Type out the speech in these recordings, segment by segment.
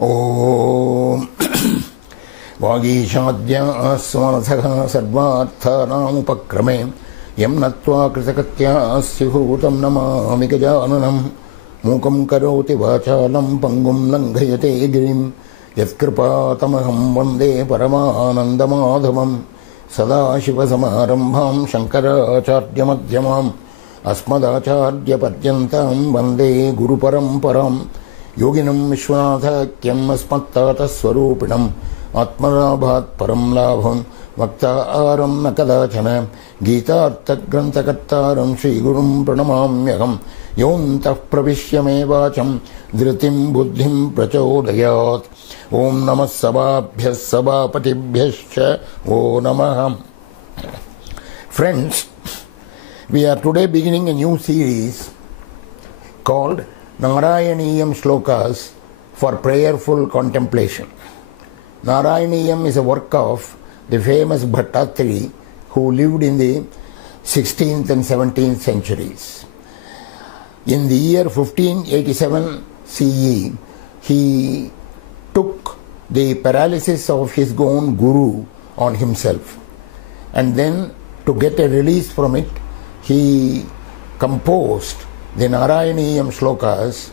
Om Vagishadya Asmanatha Sarvarthanam Yam Natva Kritakatya Syuhutam Namami Gajananam Mukam Karoti Vachalam Pangum Langhayate Girim Yatkripa Tamaham Vande Paramanandamadhamam Sada Shiva Samarambham Shankaracharya Madhyamam Asmadacharya Padyantam Vande Guru Paramparam Yoginam Vishwanathakyam Asmattata Swarupinam Atmarabhat Param Labham Vakta Aram Nakadachana Gita Granthakattaram Sri Gurum Pranamamyaham Yontah Pravishya Vacham Dhritim Buddhim Prachodayat Om Namah Sababhyas Sabapatibhyascha O Namah. Friends, we are today beginning a new series called Narayaneeyam Shlokas for Prayerful Contemplation. Narayaneeyam is a work of the famous Bhattaji who lived in the 16th and 17th centuries. In the year 1587 CE, he took the paralysis of his own guru on himself, and then to get a release from it, he composed the Narayaneeyam Shlokas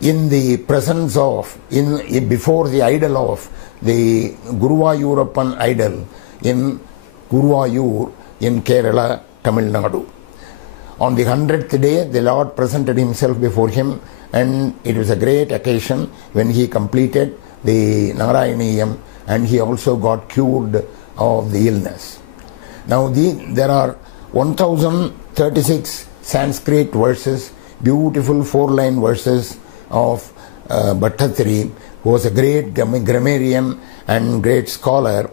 in the presence of, before the idol of the Guruvayoorappan idol in Guruvayoor in Kerala, Tamil Nadu. On the 100th day, the Lord presented himself before him, and it was a great occasion when he completed the Narayaneeyam, and he also got cured of the illness. Now there are 1036 Sanskrit verses, beautiful 4-line verses of Bhattaji, who was a great grammarian and great scholar.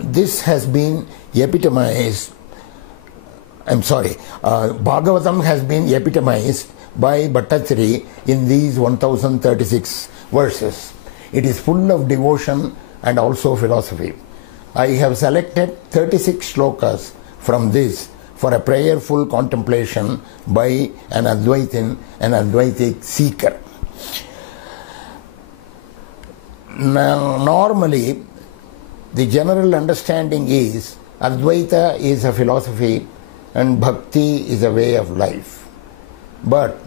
This has been epitomized, Bhagavatam has been epitomized by Bhattaji in these 1036 verses. It is full of devotion and also philosophy. I have selected 36 shlokas from this for a prayerful contemplation by an Advaitin, an Advaitic seeker. Now, normally, the general understanding is Advaita is a philosophy and Bhakti is a way of life. But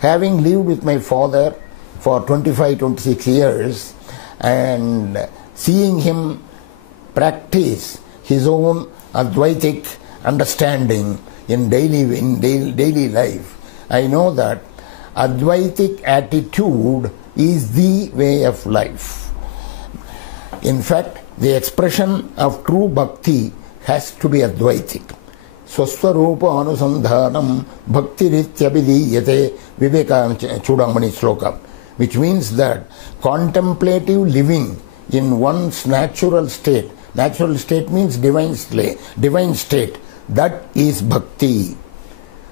having lived with my father for 25-26 years and seeing him practice his own Advaitic understanding in daily life, I know that Advaitic attitude is the way of life. In fact, the expression of true bhakti has to be Advaitic. Swaswarupa anusandhanam bhaktirithyabhidiyate Viveka Chudamani Shloka, which means that contemplative living in one's natural state. Natural state means divine state. That is bhakti.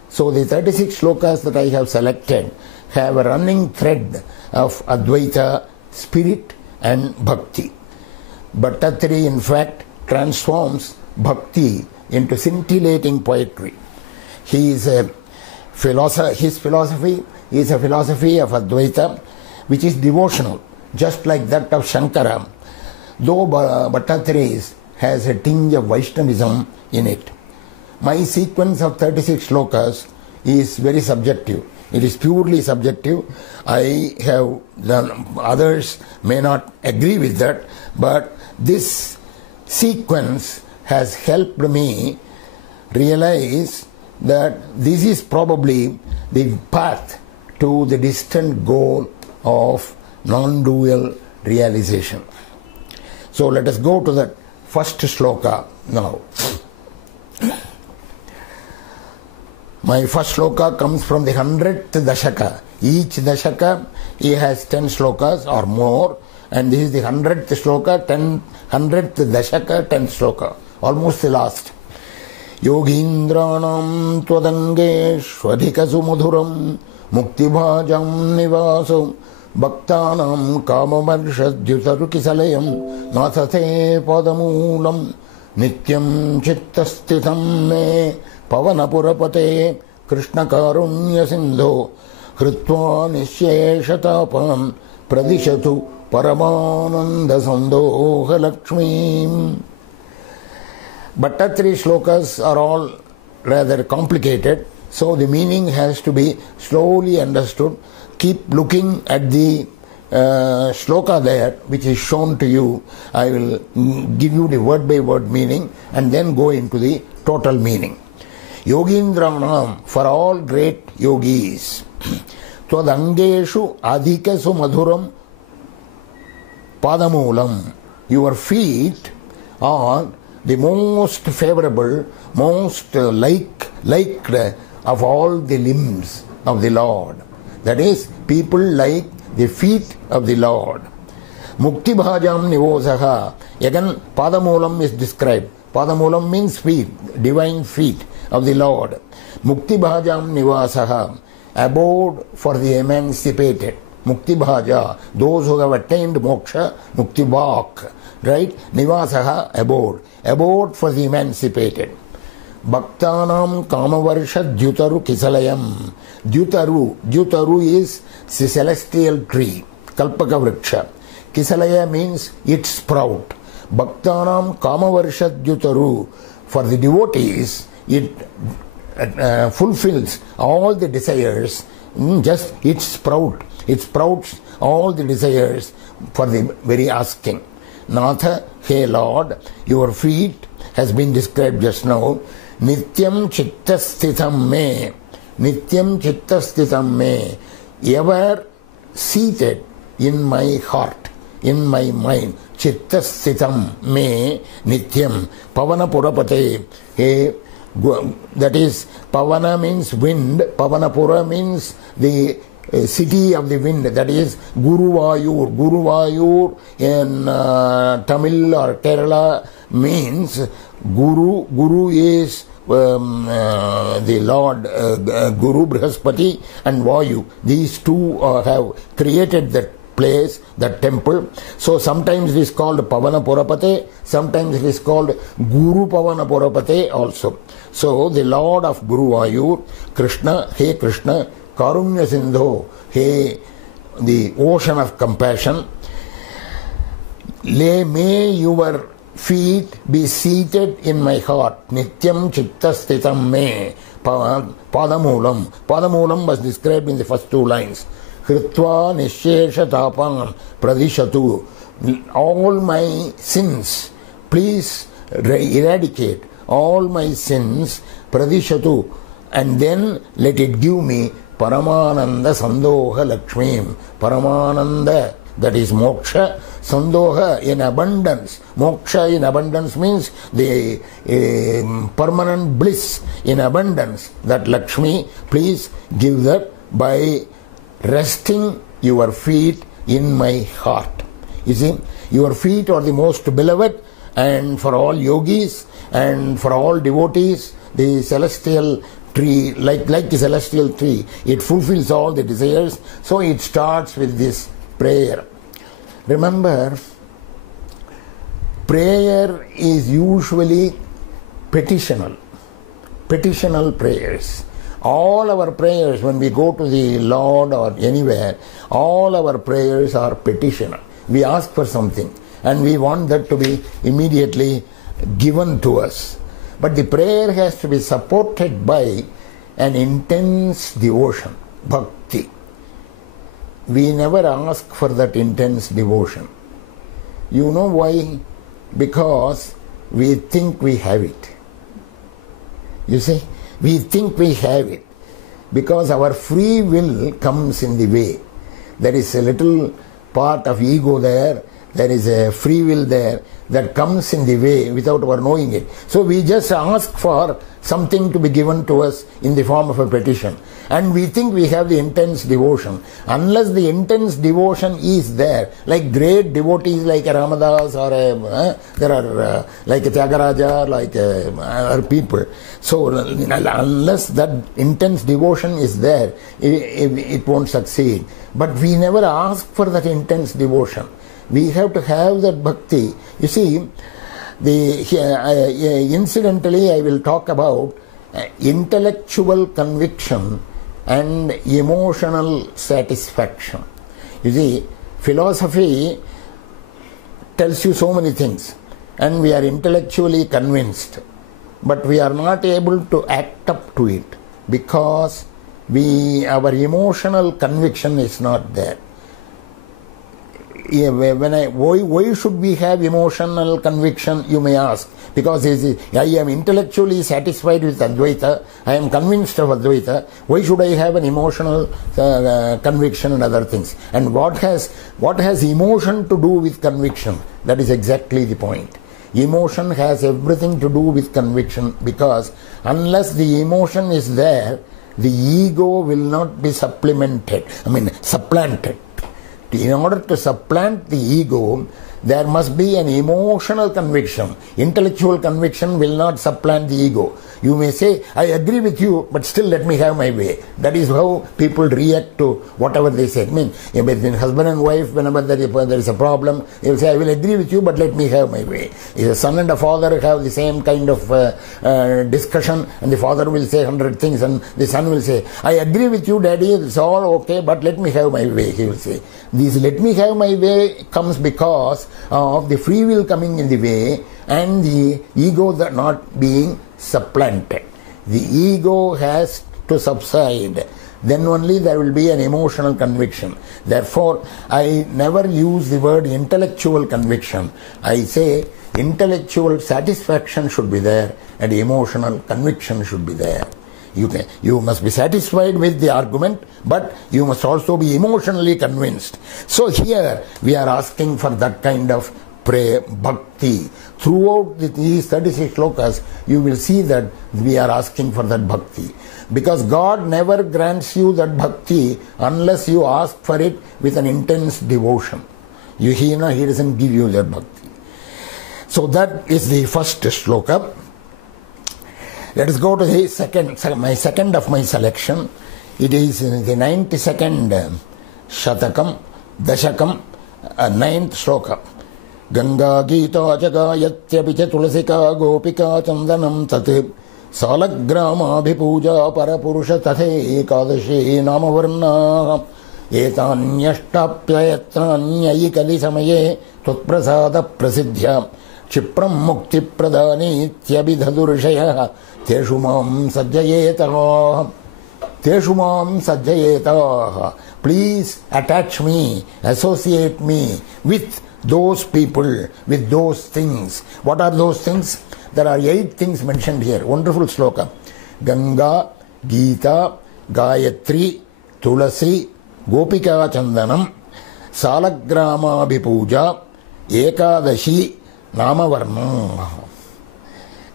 So the 36 shlokas that I have selected have a running thread of Advaita, spirit and bhakti. Bhattaji in fact transforms bhakti into scintillating poetry. His philosophy is a philosophy of Advaita, which is devotional, just like that of Shankara, though Bhattaji has a tinge of Vaishnavism in it. My sequence of 36 shlokas is very subjective. It is purely subjective. I have done, others may not agree with that, but this sequence has helped me realize that this is probably the path to the distant goal of non-dual realization. So let us go to the first shloka now. My first shloka comes from the 100th dashaka. Each dashaka, he has 10 shlokas or more, and this is the 100th shloka, 100th dashaka, 10th shloka, almost the last. Yogindranam twadangeshwadhika sumudhuram muktibhajam nivasam bhaktanam kamamarshadhyutarukisalayam nathate padamulam nityam chittastitam me Pavanapurapate Krishna Karunya Sindho Kritva Nisheshatapam Pradishatu Paramananda Sandoha Lakshmi. Bhattaji shlokas are all rather complicated, so the meaning has to be slowly understood. Keep looking at the shloka there, which is shown to you. I will give you the word by word meaning and then go into the total meaning. Yogindranam, for all great yogis. Tvadangeshu adhikasu madhuram padamulam. Your feet are the most favorable, most liked of all the limbs of the Lord. That is, people like the feet of the Lord. Mukti bhajam nivosaha. Again, padamulam is described. Padamulam means feet, divine feet of the Lord. Mukti bhajam nivasaha. Abode for the emancipated. Mukti bhaja, those who have attained moksha, mukti bhak, right? Nivasaha, abode. Abode for the emancipated. Bhaktanam kamavarsha dyutaru kisalayam. Dyutaru is the celestial tree, kalpaka vriksha. Kisalaya means its sprout. Bhaktanam kamavarsha dyutaru. For the devotees, it fulfills all the desires, just its sprout. It sprouts all the desires for the very asking. Natha, hey Lord, your feet has been described just now. Nityam chittastitam me. Nityam chittastitam me. Ever seated in my heart, in my mind. Chittastitam me nityam. Pavana purapate. Hey, that is, Pavana means wind. Pavanapura means the city of the wind, that is Guruvayoor. Guruvayoor in Tamil or Kerala means Guru. Guru is the Lord Guru Brihaspati and Vayu. These two have created that place, that temple. So sometimes it is called Pavana Purapate, sometimes it is called Guru Pavana Purapate also. So the Lord of Guruvayoor, Krishna, hey Krishna, Karunya Sindho, hey, the ocean of compassion, may your feet be seated in my heart. Nityam chittastitam me. Padamulam. Padamulam was described in the first two lines. Kritva nishesha tapam pradishatu. All my sins, please eradicate all my sins, pradishatu, and then let it give me Paramananda Sandoha Lakshmi. Paramananda, that is moksha. Sandoha, in abundance. Moksha in abundance means the permanent bliss in abundance. That Lakshmi, please give that by resting your feet in my heart. You see, your feet are the most beloved, and for all yogis and for all devotees, the celestial tree, like the celestial tree, it fulfills all the desires. So it starts with this prayer. Remember, prayer is usually petitional prayers. All our prayers, when we go to the Lord or anywhere, all our prayers are petitional. We ask for something and we want that to be immediately given to us. But the prayer has to be supported by an intense devotion, bhakti. We never ask for that intense devotion. You know why? Because we think we have it. You see, we think we have it because our free will comes in the way. There is a little part of ego there, there is a free will there that comes in the way without our knowing it. So we just ask for something to be given to us in the form of a petition. And we think we have the intense devotion. Unless the intense devotion is there, like great devotees like a Ramadas or there are like a Tyagaraja, like other people. So unless that intense devotion is there, it won't succeed. But we never ask for that intense devotion. We have to have that bhakti. You see, incidentally I will talk about intellectual conviction and emotional satisfaction. You see, philosophy tells you so many things, and we are intellectually convinced, but we are not able to act up to it because our emotional conviction is not there. Why should we have emotional conviction, you may ask? Because I am intellectually satisfied with Advaita, I am convinced of Advaita, why should I have an emotional conviction and other things? And what has emotion to do with conviction? That is exactly the point. Emotion has everything to do with conviction, because unless the emotion is there, the ego will not be supplanted. In order to supplant the ego, there must be an emotional conviction. Intellectual conviction will not supplant the ego. You may say, I agree with you, but still let me have my way. That is how people react to whatever they say. Between husband and wife, whenever there is a problem, they will say, I will agree with you, but let me have my way. If a son and a father have the same kind of discussion, and the father will say 100 things, and the son will say, I agree with you, daddy, it's all okay, but let me have my way, he will say. This let me have my way comes because of the free will coming in the way and the ego not being supplanted. The ego has to subside. Then only there will be an emotional conviction. Therefore, I never use the word intellectual conviction. I say intellectual satisfaction should be there and emotional conviction should be there. You must be satisfied with the argument, but you must also be emotionally convinced. So here we are asking for that kind of bhakti. Throughout these 36 shlokas, you will see that we are asking for that bhakti. Because God never grants you that bhakti unless you ask for it with an intense devotion. He doesn't give you that bhakti. So that is the first shloka. Let us go to the second of my selection. It is the 92nd Shatakam, Dashakam, 9th shloka. Ganga Gita Jagayatyapicha Tulasika Gopika Chandanam Tat Salagrama Bhipuja Parapurusha Tathe Ekadashi Namavarna Etanyashtapyayatranyaikali Samaye Tutprasada Prasidhya Chipram Mukti Pradani Tyabidhadurshaya Teshumam Sajjayeta. Please attach me, associate me with those people, with those things. What are those things? There are 8 things mentioned here. Wonderful sloka. Ganga, Gita, Gayatri, Tulasi, Gopika Chandanam, Salagrama Bhipuja, Ekadashi, Namavarna.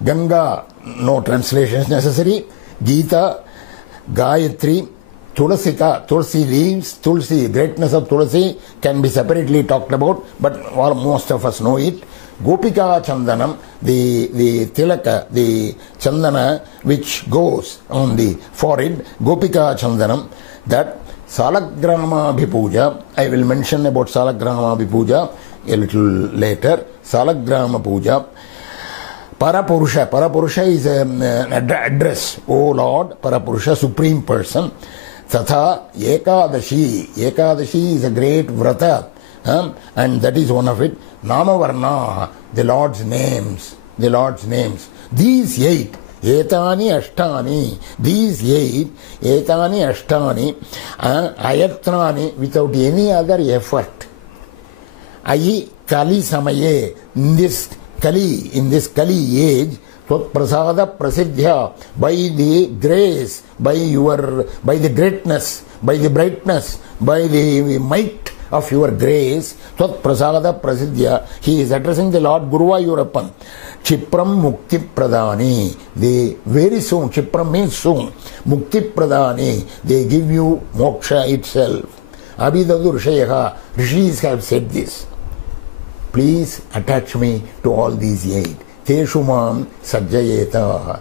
Ganga, no translation is necessary. Gita, Gayatri, Tulasika, Tulsi leaves, Tulsi, greatness of Tulsi can be separately talked about, but most of us know it. Gopika Chandanam, the tilaka, the chandana which goes on the forehead, Gopika Chandanam, that Salagrama Bhipuja, I will mention about Salagrama Bhipuja a little later. Salagrama Puja. Parapurusha is an address. O Lord, Parapurusha, Supreme Person. Tatha Ekadashi. Ekadashi is a great vrata, and that is one of it. Namavarna, the Lord's names. The Lord's names. These 8. Etani Ashtani. These 8. Etani Ashtani. Ayatrani, without any other effort. Ayi Kali Samaye. In this Kali age, Prasada Prasidhya, by the grace, by the greatness, by the brightness, by the might of your grace, Prasada Prasidhya, he is addressing the Lord Guruvayoor. Chipram Mukti Pradani, they very soon, Chipram means soon, Mukti Pradani, they give you moksha itself. Abhidadurshaya, rishis have said this. Please attach me to all these 8. Teshumam Sajjayeta.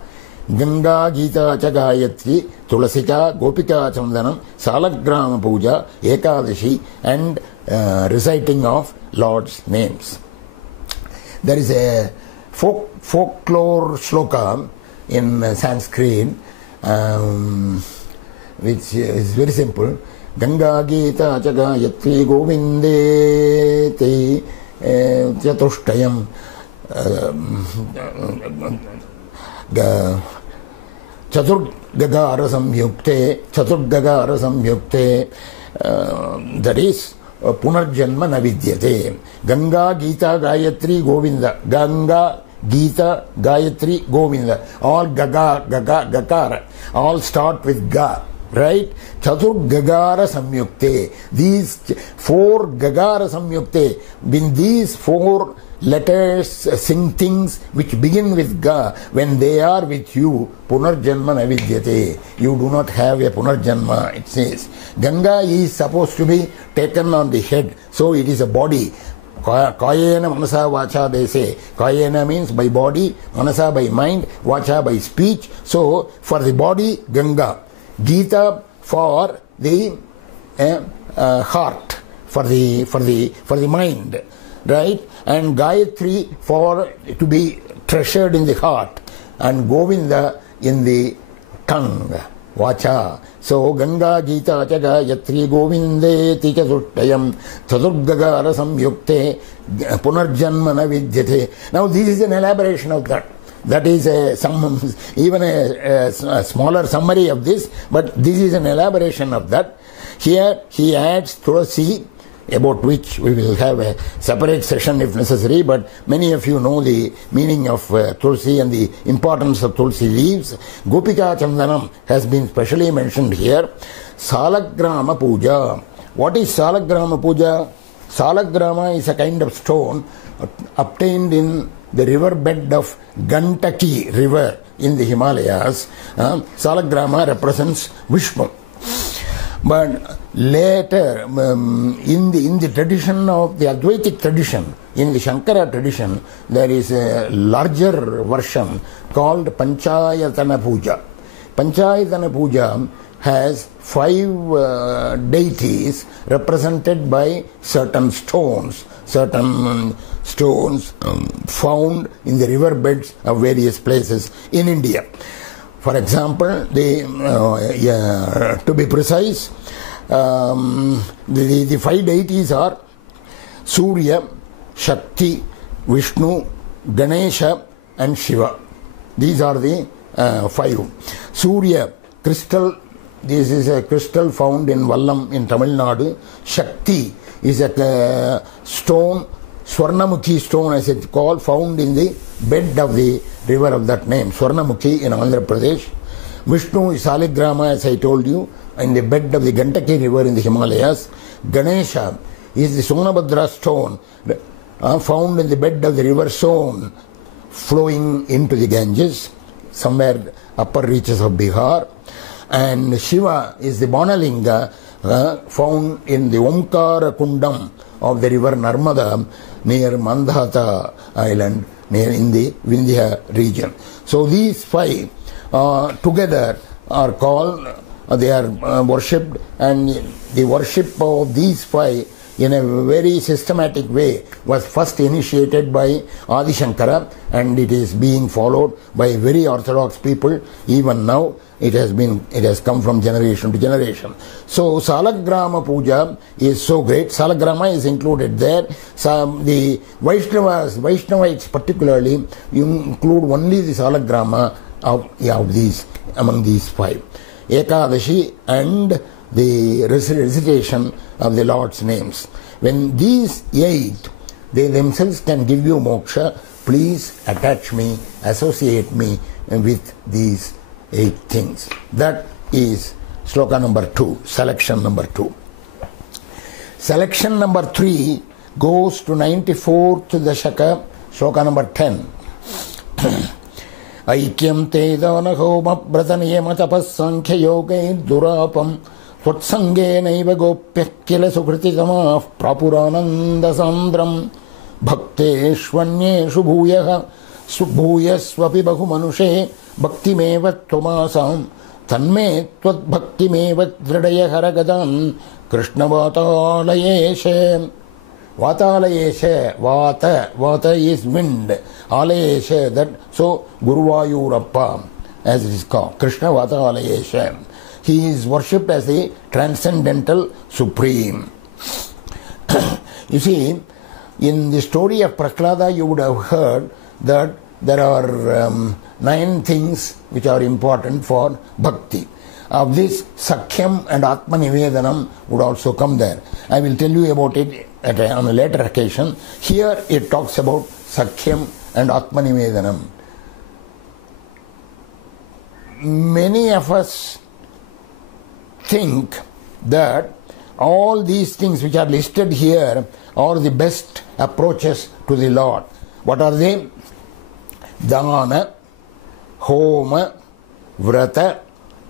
Ganga Gita Chagayatri, Tulasika, Gopika Chandanam, Salagrama Puja, Ekadashi, and reciting of Lord's names. There is a folklore shloka in Sanskrit which is very simple. Ganga Gita Chagayatri Govinde Te Chatushtayam Chaturgagara Samyukte, that is Punarjanma Navidyate. Ganga Gita Gayatri Govinda. Ganga Gita Gayatri Govinda. All Gakara. All start with Ga. Right? Chatur Gagara Samyukte. These 4 Gagara Samyukte. When these 4 letters sing things which begin with Ga, when they are with you, Punarjanma Navidyate. You do not have a Punarjanma, it says. Ganga is supposed to be taken on the head, so it is a body. Kayena manasa vacha, they say. Kayena means by body, manasa by mind, vacha by speech. So for the body, Ganga. Gita for the heart, for the mind, right? And Gayatri for to be treasured in the heart, and Govinda in the tongue, vacha. So Ganga Gita Chaga Yatri Govinde Tika Suttayam Chadurgagara Samyukte Punarjanmana Vidyate. Now this is an elaboration of that. That is even a smaller summary of this, but this is an elaboration of that. Here he adds Tulsi, about which we will have a separate session if necessary, but many of you know the meaning of Tulsi and the importance of Tulsi leaves. Gopika Chandanam has been specially mentioned here. Salagrama Puja. What is Salagrama Puja? Salagrama is a kind of stone obtained in the river bed of Gandaki river in the Himalayas. Salagrama represents Vishnu. But later, in the tradition of the Advaitic tradition, in the Shankara tradition, there is a larger version called Panchayatana Puja. Panchayatana Puja has 5 deities represented by certain stones found in the river beds of various places in India. For example, to be precise, the 5 deities are Surya, Shakti, Vishnu, Ganesha and Shiva. These are the 5. Surya, crystal. This is a crystal found in Vallam in Tamil Nadu. Shakti is a stone, Swarnamukhi stone as it's called, found in the bed of the river of that name, Swarnamukhi in Andhra Pradesh. Vishnu is Saligrama, as I told you, in the bed of the Gandaki river in the Himalayas. Ganesha is the Sonabhadra stone found in the bed of the river Son, flowing into the Ganges, somewhere upper reaches of Bihar. And Shiva is the Banalinga found in the Omkara Kundam of the river Narmada near Mandhata island, near in the Vindhya region. So these 5 together are called, they are worshipped, and the worship of these 5 in a very systematic way was first initiated by Adi Shankara, and it is being followed by very orthodox people even now. It has come from generation to generation. So Salagrama Puja is so great. Salagrama is included there. The Vaishnavites particularly, you include only the Salagrama of these, among these 5. Ekadashi and the recitation of the Lord's names. When these 8, they themselves can give you moksha, please attach me, associate me with these 8 things. That is sloka number 2, selection number 2. Selection number 3 goes to 94th Dashaka, sloka number 10. Aikyam te danahoma brataniyama tapas sankhya yogai durapam Twatsange naiva gopya kila sukritikama prapurananda sandram bhakteshvanyeshu bhuyaha subhuyasvapi bahu manushe bhaktimeva tvamasam tanme tvat bhaktimeva dridaya haragadam Krishna vatalayeshe. Vatalayeshe, vata is wind, alayeshe, that, so Guruvayoor Appa, as it is called, Krishna vatalayeshe. he is worshipped as the transcendental supreme. You see, in the story of Prahlada, you would have heard that there are 9 things which are important for bhakti. Of this, Sakhyam and Atma Nivedanam would also come there. I will tell you about it on a later occasion. Here it talks about Sakhyam and Atma Nivedanam. Many of us think that all these things which are listed here are the best approaches to the Lord. What are they? Dana, Homa, Vrata,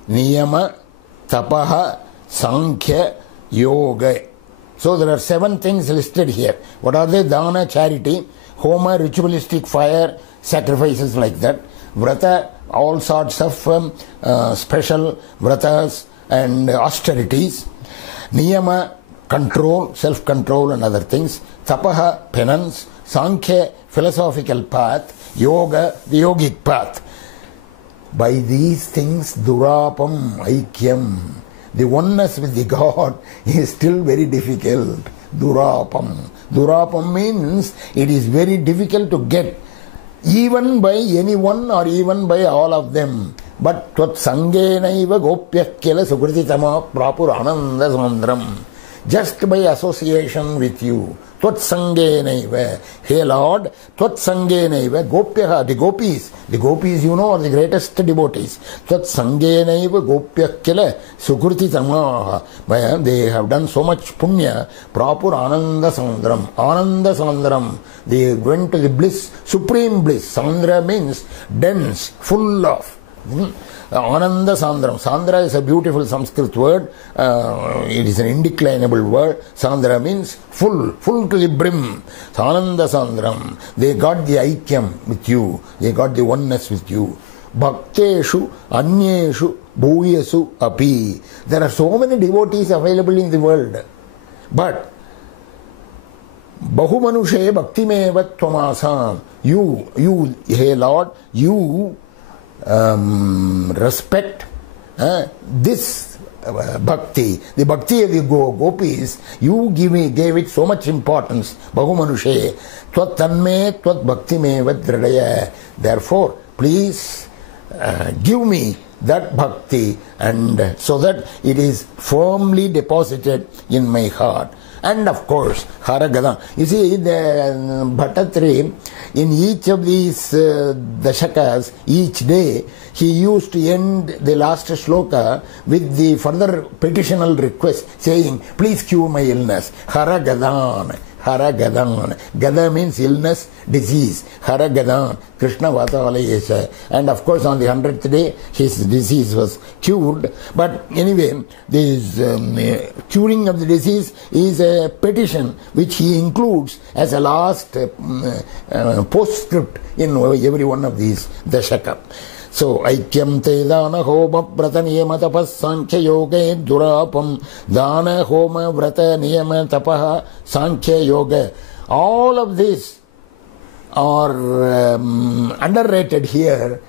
Niyama, Tapaha, Sankhya, Yoga. So there are 7 things listed here. What are they? Dana, charity; Homa, ritualistic fire, sacrifices like that; Vrata, all sorts of special vratas and austerities; Niyama, control, self-control and other things; Tapaha, penance; Sankhya, philosophical path; Yoga, the yogic path. By these things, Durapam, Aikyam, the oneness with the God is still very difficult. Durapam. Durapam means it is very difficult to get, even by anyone or even by all of them. But Tvat Sangenaiva Gopyakkela Sukrititama Prapur Ananda Sandram. Just by association with you. Tvat Sangenaiva. Hey Lord, Tvat Sangenaiva Gopyaha, the gopis. The gopis, you know, are the greatest devotees. Tvat Sangenaiva Gopyakkela Sukrititama. They have done so much punya. Prapur Ananda Sandram. Ananda Sandram. They went to the bliss, supreme bliss. Sandra means dense, full of. Ananda Sandram. Sandra is a beautiful Sanskrit word. It is an indeclinable word. Sandra means full, full to the brim. Ananda Sandram. They got the aikyam with you. They got the oneness with you. Bhakteshu, Anyeshu, Bhuyasu, Api. There are so many devotees available in the world. But Bahumanushe Bhaktimevat Tvamasam. You, hey Lord, you respect this bhakti, the bhakti of the gopis. You gave it so much importance. Bahumanushe Tvat Tanme Tvat Bhaktime Vadradaya. Therefore, please give me that bhakti, and so that it is firmly deposited in my heart. And of course, Haragada. You see, the Bhattaji, in each of these dashakas, each day, he used to end the last shloka with the further petitional request, saying, please cure my illness. Haragadan. Haragadan. Gada means illness, disease. Haragadan. Krishna Vatalayesha. And of course, on the 100th day, his disease was cured. But anyway, this curing of the disease is a petition which he includes as a last postscript in every one of these dashaka. So, Aikyam te dana homa vrata niyama tapas sankhya yoga durapam. Dana homa vrata niyama tapaha sankhya yoga. All of these are underrated here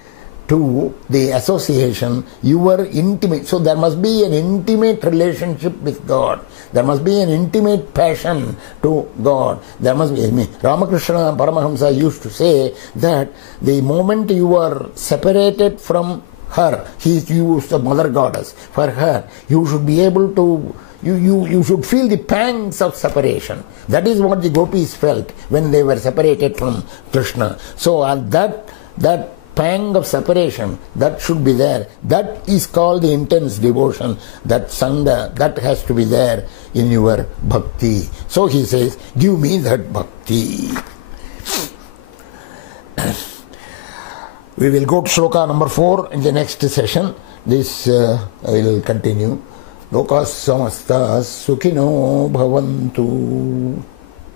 to the association, your intimate. So there must be an intimate relationship with God. There must be an intimate passion to God. There must be. Ramakrishna Paramahamsa used to say that the moment you are separated from her, he used the mother goddess. For her, you should be able to. You should feel the pangs of separation. That is what the gopis felt when they were separated from Krishna. So that pang of separation, that should be there. That is called the intense devotion, that sangha, that has to be there in your bhakti. So he says, give me that bhakti. We will go to shloka number 4 in the next session. This I will continue. Lokas samastas sukhino bhavantu.